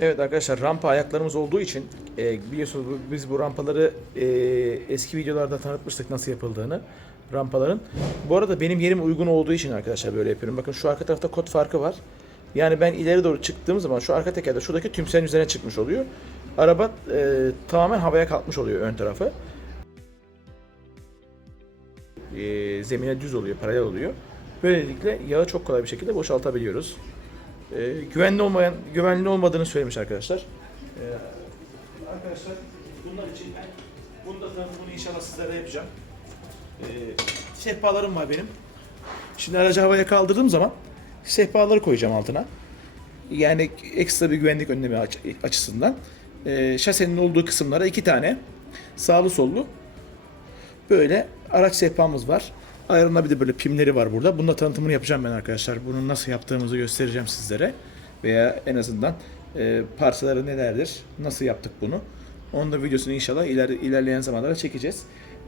Evet arkadaşlar rampa ayaklarımız olduğu için e, biliyorsunuz biz bu rampaları e, eski videolarda tanıtmıştık nasıl yapıldığını rampaların. Bu arada benim yerim uygun olduğu için arkadaşlar böyle yapıyorum. Bakın şu arka tarafta kod farkı var. Yani ben ileri doğru çıktığım zaman şu arka tekerde şuradaki tümsenin üzerine çıkmış oluyor. Araba e, tamamen havaya kalkmış oluyor ön tarafı. E, zemine düz oluyor, paralel oluyor. Böylelikle yağı çok kolay bir şekilde boşaltabiliyoruz. E, güvenli olmayan, güvenli olmadığını söylemiş arkadaşlar. E, arkadaşlar bunlar için ben bunu da tanıtımını inşallah sizlere yapacağım. E, sehpalarım var benim. Şimdi aracı havaya kaldırdığım zaman sehpaları koyacağım altına. Yani ekstra bir güvenlik önlemi aç- açısından. E, şasenin olduğu kısımlara iki tane sağlı sollu böyle araç sehpamız var. Ayrılma bir de böyle pimleri var burada. Bunun da tanıtımını yapacağım ben arkadaşlar. Bunun nasıl yaptığımızı göstereceğim sizlere. Veya en azından e, parçaları nelerdir, nasıl yaptık bunu. Onun da videosunu inşallah iler, ilerleyen zamanlarda çekeceğiz.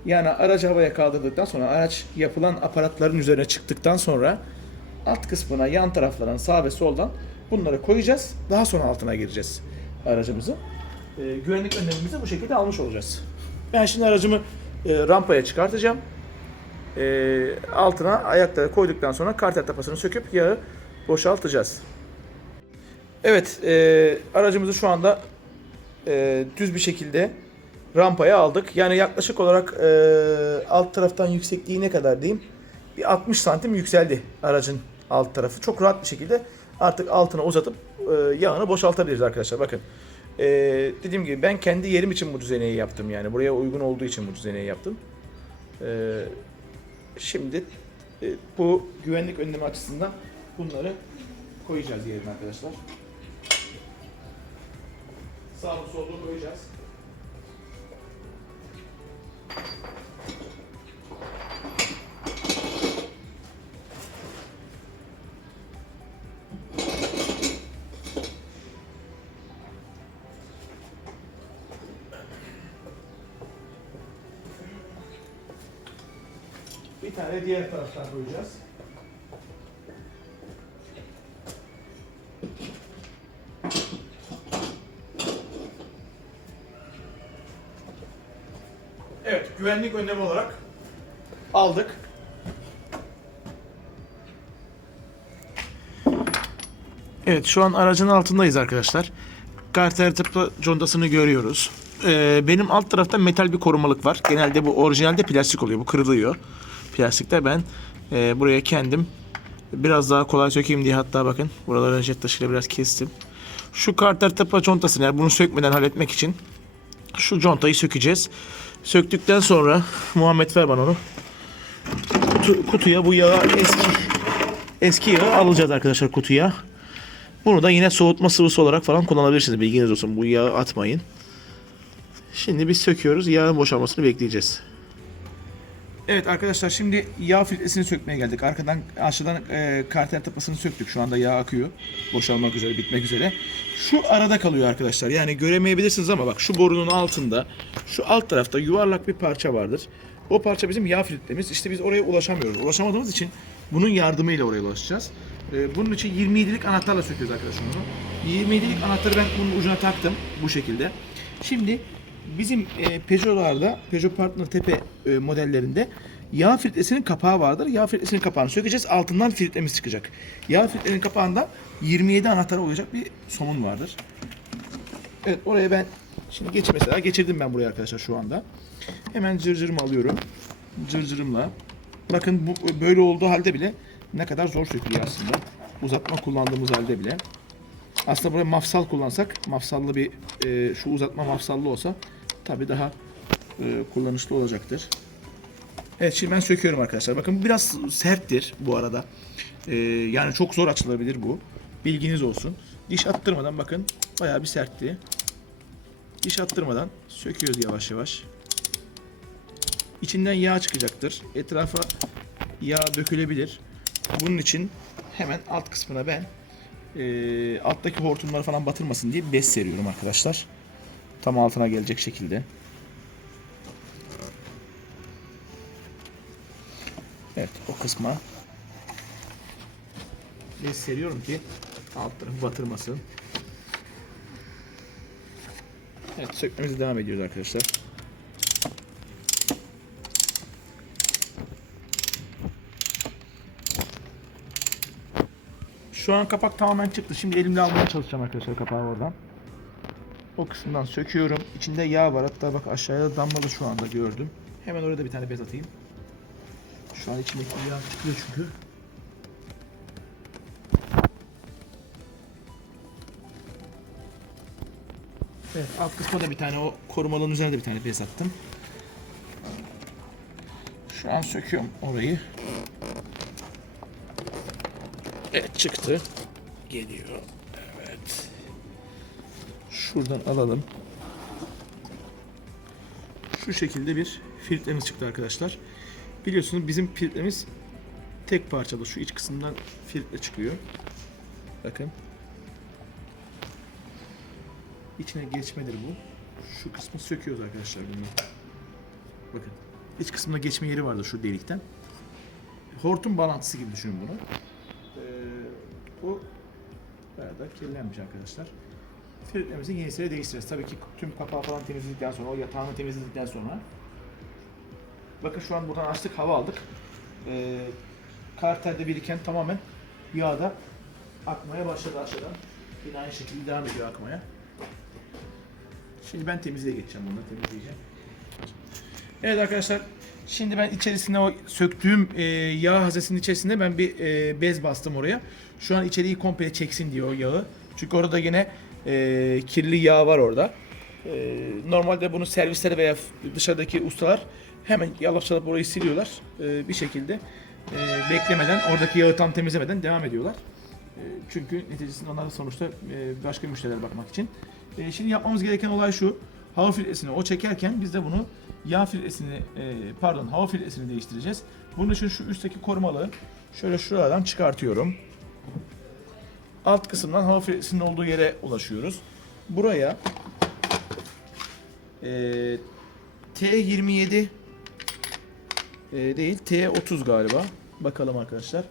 Yani aracı havaya kaldırdıktan sonra araç yapılan aparatların üzerine çıktıktan sonra alt kısmına, yan taraflardan sağ ve soldan bunları koyacağız. Daha sonra altına gireceğiz aracımızı. E, güvenlik önlemimizi bu şekilde almış olacağız. Ben şimdi aracımı e, rampaya çıkartacağım. E, altına ayakları koyduktan sonra karter tapasını söküp yağı boşaltacağız. Evet, e, aracımızı şu anda e, düz bir şekilde rampaya aldık. Yani yaklaşık olarak e, alt taraftan yüksekliği ne kadar diyeyim? Bir 60 santim yükseldi aracın alt tarafı. Çok rahat bir şekilde artık altına uzatıp e, yağını boşaltabiliriz arkadaşlar. Bakın. E, dediğim gibi ben kendi yerim için bu düzeneyi yaptım yani. Buraya uygun olduğu için bu düzeneyi yaptım. E, şimdi e, bu güvenlik önlemi açısından bunları koyacağız yerine arkadaşlar. Sağlı sollu koyacağız. Tane diğer taraftan koyacağız. Evet, güvenlik önlemi olarak aldık. Evet, şu an aracın altındayız arkadaşlar. Karter tıplı contasını görüyoruz. Ee, benim alt tarafta metal bir korumalık var. Genelde bu orijinalde plastik oluyor. Bu kırılıyor. Plastikte ben e, buraya kendim biraz daha kolay sökeyim diye hatta bakın buraları jet taşıyla biraz kestim. Şu karter tıplı contasını yani bunu sökmeden halletmek için şu contayı sökeceğiz. Söktükten sonra Muhammed ver bana onu. Kutu- kutuya bu yağı eski eski yağı alacağız arkadaşlar kutuya. Bunu da yine soğutma sıvısı olarak falan kullanabilirsiniz. Bilginiz olsun. Bu yağı atmayın. Şimdi biz söküyoruz. Yağın boşalmasını bekleyeceğiz. Evet arkadaşlar şimdi yağ filtresini sökmeye geldik. Arkadan aşağıdan e, karter tapasını söktük. Şu anda yağ akıyor. Boşalmak üzere, bitmek üzere. Şu arada kalıyor arkadaşlar. Yani göremeyebilirsiniz ama bak şu borunun altında şu alt tarafta yuvarlak bir parça vardır. O parça bizim yağ filtremiz. İşte biz oraya ulaşamıyoruz. Ulaşamadığımız için bunun yardımıyla oraya ulaşacağız. E, bunun için 27'lik anahtarla söküyoruz arkadaşlar bunu. 27'lik anahtarı ben bunun ucuna taktım bu şekilde. Şimdi bizim e, Peugeot'larda, Peugeot Partner Tepe e, modellerinde yağ filtresinin kapağı vardır. Yağ filtresinin kapağını sökeceğiz. Altından filtremiz çıkacak. Yağ filtrenin kapağında 27 anahtar olacak bir somun vardır. Evet oraya ben şimdi geç mesela geçirdim ben buraya arkadaşlar şu anda. Hemen cırcırımı alıyorum. Cırcırımla. Bakın bu böyle olduğu halde bile ne kadar zor sökülüyor aslında. Uzatma kullandığımız halde bile. Aslında buraya mafsal kullansak, mafsallı bir e, şu uzatma mafsallı olsa tabi daha e, kullanışlı olacaktır. Evet şimdi ben söküyorum arkadaşlar. Bakın biraz serttir bu arada. E, yani çok zor açılabilir bu. Bilginiz olsun. Diş attırmadan bakın bayağı bir sertti. Diş attırmadan söküyoruz yavaş yavaş. İçinden yağ çıkacaktır. Etrafa yağ dökülebilir. Bunun için hemen alt kısmına ben e, alttaki hortumları falan batırmasın diye bez seriyorum arkadaşlar. Tam altına gelecek şekilde. Evet o kısma bez seriyorum ki alt tarafı batırmasın. Evet sökmemize devam ediyoruz arkadaşlar. Şu an kapak tamamen çıktı. Şimdi elimle almaya çalışacağım arkadaşlar kapağı oradan. O kısımdan söküyorum. İçinde yağ var. Hatta bak aşağıya damladı şu anda gördüm. Hemen oraya da bir tane bez atayım. Şu an içindeki yağ çıkıyor çünkü. Evet, alt kısma da bir tane o korumalığın üzerine de bir tane bez attım. Şu an söküyorum orayı. Evet çıktı. Geliyor. Şuradan alalım. Şu şekilde bir filtremiz çıktı arkadaşlar. Biliyorsunuz bizim filtremiz tek parçalı. Şu iç kısımdan filtre çıkıyor. Bakın. İçine geçmedir bu. Şu kısmı söküyoruz arkadaşlar bunu. Bakın. İç kısmında geçme yeri vardı şu delikten. Hortum bağlantısı gibi düşünün bunu. Ee, bu bayağı da kirlenmiş arkadaşlar. Filtremizi yenisiyle değiştireceğiz. Tabii ki tüm kapağı falan temizledikten sonra, o yatağını temizledikten sonra. Bakın şu an buradan açtık, hava aldık. Ee, karterde biriken tamamen yağ da akmaya başladı aşağıdan. Yine aynı şekilde devam ediyor akmaya. Şimdi ben temizliğe geçeceğim bunları temizleyeceğim. Evet arkadaşlar şimdi ben içerisine o söktüğüm e, yağ haznesinin içerisinde ben bir e, bez bastım oraya. Şu an içeriği komple çeksin diyor o yağı. Çünkü orada yine e, kirli yağ var orada. E, normalde bunu servislere veya dışarıdaki ustalar hemen yalap çalıp orayı siliyorlar. E, bir şekilde e, beklemeden oradaki yağı tam temizlemeden devam ediyorlar. E, Çünkü neticesinde onlar sonuçta e, başka müşterilere bakmak için. E, Şimdi yapmamız gereken olay şu. Hava filtresini o çekerken biz de bunu yağ filtresini e, pardon hava filtresini değiştireceğiz. Bunun için şu üstteki korumalı şöyle şuradan çıkartıyorum. Alt kısımdan hava filtresinin olduğu yere ulaşıyoruz. Buraya e, T27 e, değil T30 galiba. Bakalım arkadaşlar.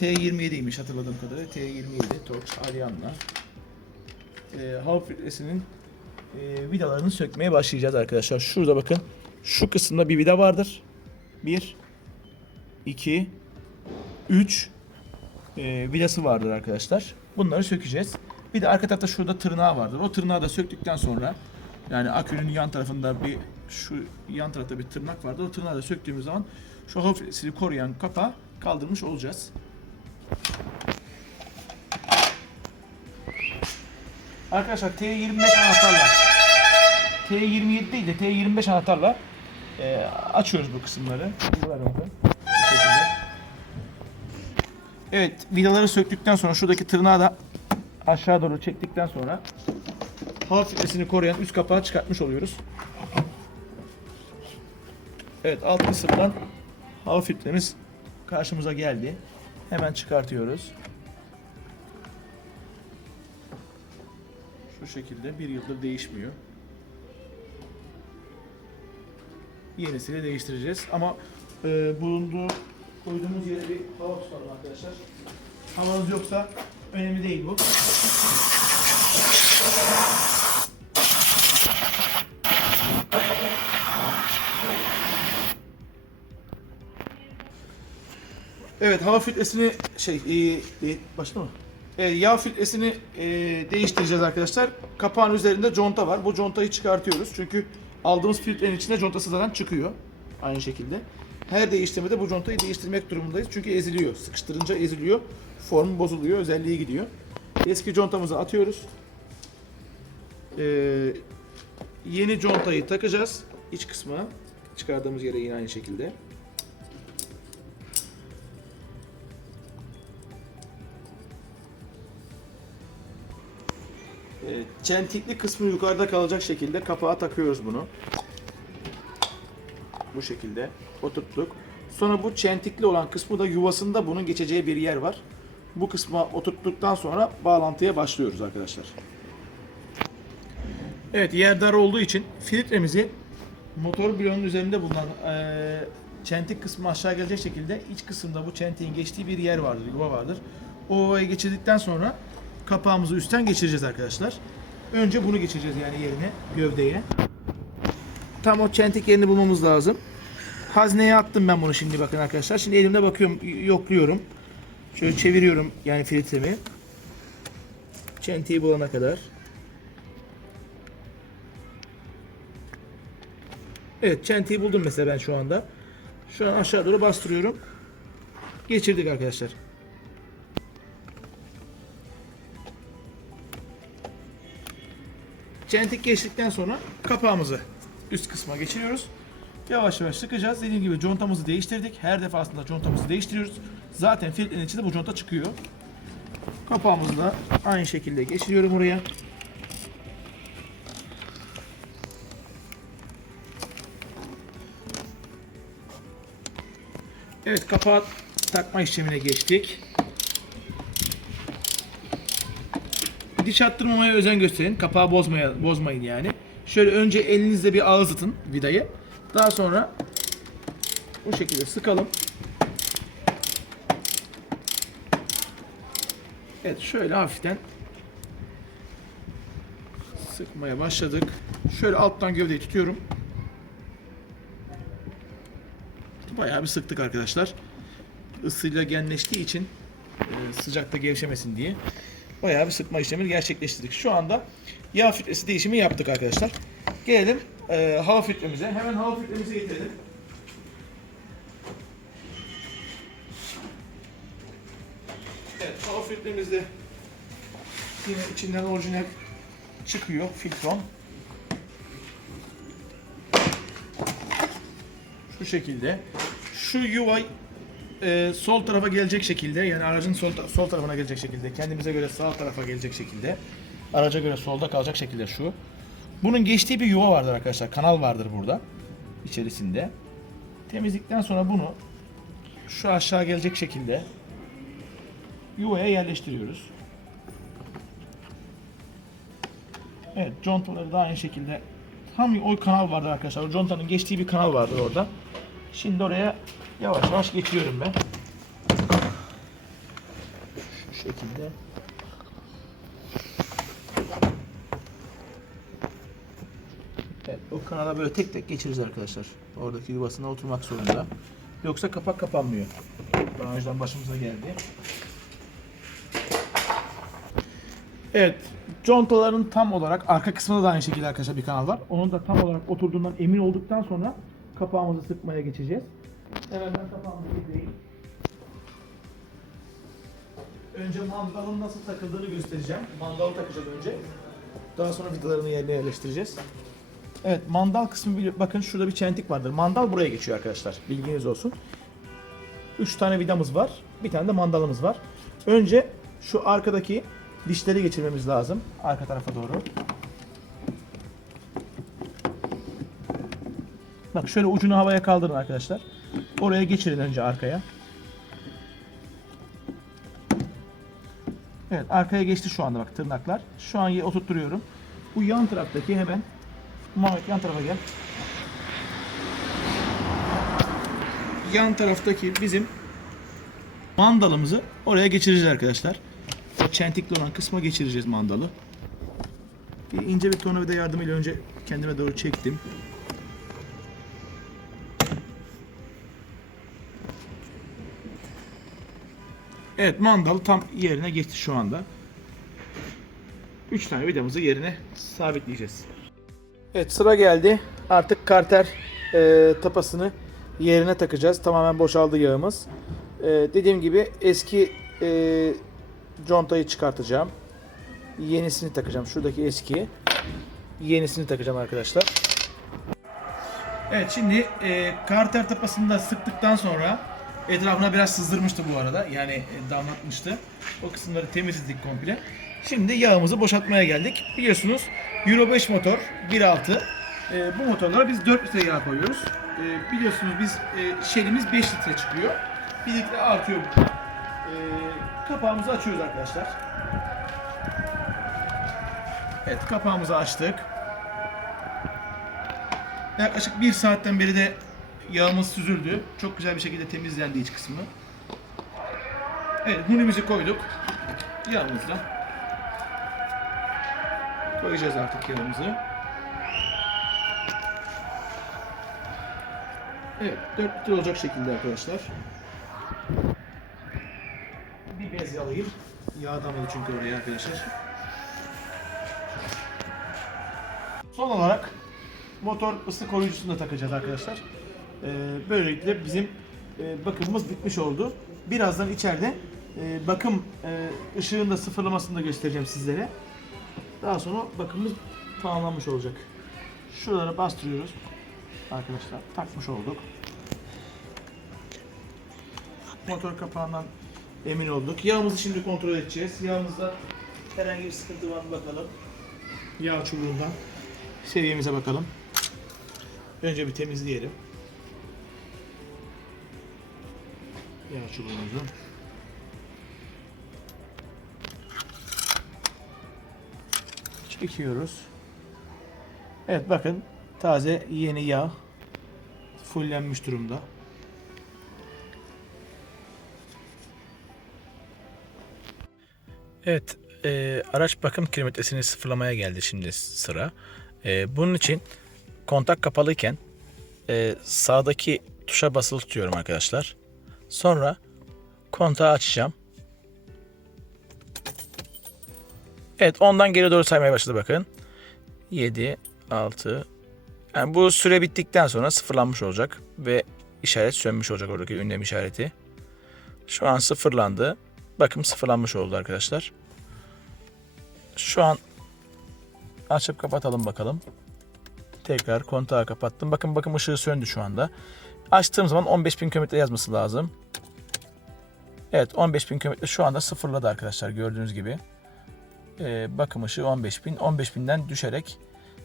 T27'ymiş hatırladığım kadarıyla. T27 Torx Ariana. E, hava filtresinin e, vidalarını sökmeye başlayacağız arkadaşlar. Şurada bakın. Şu kısımda bir vida vardır. 1 2 3 e, vidası vardır arkadaşlar. Bunları sökeceğiz. Bir de arka tarafta şurada tırnağı vardır. O tırnağı da söktükten sonra yani akünün yan tarafında bir şu yan tarafta bir tırnak vardır. O tırnağı da söktüğümüz zaman şu filtresini koruyan kapağı kaldırmış olacağız. Arkadaşlar T25 anahtarla T27 değil de T25 anahtarla e, açıyoruz bu kısımları. Buralar bakın. Bu şekilde. Evet vidaları söktükten sonra şuradaki tırnağı da aşağı doğru çektikten sonra hava filtresini koruyan üst kapağı çıkartmış oluyoruz. Evet alt kısımdan hava filtremiz karşımıza geldi. Hemen çıkartıyoruz. Şu şekilde bir yıldır değişmiyor. Yenisiyle değiştireceğiz ama e, bulunduğu koyduğumuz yere bir hava tutalım arkadaşlar. Havanız yoksa önemli değil bu. Evet hava filtresini şey e, e, başka mı? Evet, yağ filtresini e, değiştireceğiz arkadaşlar. Kapağın üzerinde conta var. Bu contayı çıkartıyoruz. Çünkü aldığımız filtrenin içinde contası zaten çıkıyor. Aynı şekilde. Her değiştirmede bu contayı değiştirmek durumundayız. Çünkü eziliyor. Sıkıştırınca eziliyor. Formu bozuluyor. Özelliği gidiyor. Eski contamızı atıyoruz. Ee, yeni contayı takacağız. İç kısmına. Çıkardığımız yere yine aynı şekilde. E, çentikli kısmı yukarıda kalacak şekilde kapağa takıyoruz bunu. Bu şekilde oturttuk. Sonra bu çentikli olan kısmı da yuvasında bunun geçeceği bir yer var. Bu kısma oturttuktan sonra bağlantıya başlıyoruz arkadaşlar. Evet yer dar olduğu için filtremizi motor bloğunun üzerinde bulunan eee, çentik kısmı aşağı gelecek şekilde iç kısımda bu çentiğin geçtiği bir yer vardır, yuva vardır. O ovaya geçirdikten sonra kapağımızı üstten geçireceğiz arkadaşlar. Önce bunu geçireceğiz yani yerine, gövdeye. Tam o çentik yerini bulmamız lazım. Hazneye attım ben bunu şimdi bakın arkadaşlar. Şimdi elimde bakıyorum, yokluyorum. Şöyle çeviriyorum yani filtremi. Çentiği bulana kadar. Evet çentiği buldum mesela ben şu anda. Şu an aşağı doğru bastırıyorum. Geçirdik arkadaşlar. Çentik geçtikten sonra kapağımızı üst kısma geçiriyoruz. Yavaş yavaş sıkacağız. Dediğim gibi contamızı değiştirdik. Her defasında contamızı değiştiriyoruz. Zaten filtrenin içinde bu conta çıkıyor. Kapağımızı da aynı şekilde geçiriyorum oraya. Evet kapağı takma işlemine geçtik. Diş attırmamaya özen gösterin. Kapağı bozmaya, bozmayın yani. Şöyle önce elinizle bir ağız vidayı. Daha sonra bu şekilde sıkalım. Evet şöyle hafiften sıkmaya başladık. Şöyle alttan gövdeyi tutuyorum. Bayağı bir sıktık arkadaşlar. Isıyla genleştiği için e, sıcakta gevşemesin diye bayağı bir sıkma işlemini gerçekleştirdik. Şu anda yağ filtresi değişimi yaptık arkadaşlar. Gelelim e, hava filtremize. Hemen hava filtremizi getirelim. Evet hava filtremizde yine içinden orijinal çıkıyor filtron. Şu şekilde. Şu yuva e, sol tarafa gelecek şekilde yani aracın sol, ta- sol tarafına gelecek şekilde kendimize göre sağ tarafa gelecek şekilde araca göre solda kalacak şekilde şu. Bunun geçtiği bir yuva vardır arkadaşlar. Kanal vardır burada içerisinde. Temizlikten sonra bunu şu aşağı gelecek şekilde yuvaya yerleştiriyoruz. Evet, contaları da aynı şekilde tam o kanal vardır arkadaşlar. O contanın geçtiği bir kanal vardır orada. Şimdi oraya yavaş yavaş geçiyorum ben. Şu şekilde. Evet, o kanala böyle tek tek geçiriz arkadaşlar. Oradaki yuvasına oturmak zorunda. Yoksa kapak kapanmıyor. Daha önceden başımıza geldi. Evet. Contaların tam olarak arka kısmında da aynı şekilde arkadaşlar bir kanal var. Onun da tam olarak oturduğundan emin olduktan sonra kapağımızı sıkmaya geçeceğiz. Hemen ben kapağımızı getireyim. Önce mandalın nasıl takıldığını göstereceğim. Mandalı takacağız önce. Daha sonra vidalarını yerine yerleştireceğiz. Evet mandal kısmı bakın şurada bir çentik vardır. Mandal buraya geçiyor arkadaşlar. Bilginiz olsun. 3 tane vidamız var. Bir tane de mandalımız var. Önce şu arkadaki dişleri geçirmemiz lazım. Arka tarafa doğru. Bak şöyle ucunu havaya kaldırın arkadaşlar. Oraya geçirin önce arkaya. Evet arkaya geçti şu anda bak tırnaklar. Şu an oturtturuyorum. Bu yan taraftaki hemen Muhammed yan tarafa gel. Yan taraftaki bizim mandalımızı oraya geçireceğiz arkadaşlar. O çentikli olan kısma geçireceğiz mandalı. Bir ince bir tornavida yardımıyla önce kendime doğru çektim. Evet mandal tam yerine geçti şu anda. 3 tane vidamızı yerine sabitleyeceğiz. Evet sıra geldi. Artık karter e, tapasını yerine takacağız. Tamamen boşaldı yağımız. E, dediğim gibi eski e, contayı çıkartacağım. Yenisini takacağım. Şuradaki eski. Yenisini takacağım arkadaşlar. Evet şimdi e, karter tapasını da sıktıktan sonra etrafına biraz sızdırmıştı bu arada. Yani e, damlatmıştı. O kısımları temizledik komple. Şimdi yağımızı boşaltmaya geldik. Biliyorsunuz Euro 5 motor 1.6. E, bu motorlara biz 4 litre yağ koyuyoruz. E, biliyorsunuz biz e, şelimiz 5 litre çıkıyor. 1 litre artıyor. E, kapağımızı açıyoruz arkadaşlar. Evet kapağımızı açtık. Yaklaşık bir saatten beri de yağımız süzüldü. Çok güzel bir şekilde temizlendi iç kısmı. Evet hunimizi koyduk. Yağımızla. Koyacağız artık yağımızı. Evet 4 litre olacak şekilde arkadaşlar. Bir bez alayım. Yağ damladı çünkü oraya arkadaşlar. Son olarak motor ısı koruyucusunu da takacağız arkadaşlar. Ee, böylelikle bizim e, bakımımız bitmiş oldu. Birazdan içeride e, bakım e, ışığın da sıfırlamasını da göstereceğim sizlere. Daha sonra bakımımız tamamlanmış olacak. Şuralara bastırıyoruz. Arkadaşlar takmış olduk. Motor kapağından emin olduk. Yağımızı şimdi kontrol edeceğiz. Yağımızda herhangi bir sıkıntı var mı bakalım. Yağ çubuğundan seviyemize bakalım. Önce bir temizleyelim. Yağ çubuğumuzu. Çekiyoruz. Evet bakın taze yeni yağ fullenmiş durumda. Evet, e, araç bakım kilometresini sıfırlamaya geldi şimdi sıra. E, bunun için kontak kapalıyken e, sağdaki tuşa basılı tutuyorum arkadaşlar. Sonra kontağı açacağım. Evet, ondan geri doğru saymaya başladı bakın. 7, 6. Yani bu süre bittikten sonra sıfırlanmış olacak ve işaret sönmüş olacak oradaki ünlem işareti. Şu an sıfırlandı. Bakım sıfırlanmış oldu arkadaşlar. Şu an açıp kapatalım bakalım. Tekrar kontağı kapattım. Bakın bakım ışığı söndü şu anda. Açtığım zaman 15.000 km yazması lazım. Evet 15.000 km şu anda sıfırladı arkadaşlar gördüğünüz gibi. Ee, bakım ışığı 15.000. 15.000'den düşerek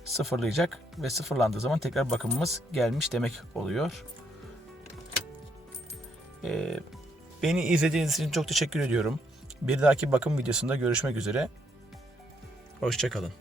sıfırlayacak ve sıfırlandığı zaman tekrar bakımımız gelmiş demek oluyor. Ee, Beni izlediğiniz için çok teşekkür ediyorum. Bir dahaki bakım videosunda görüşmek üzere. Hoşçakalın.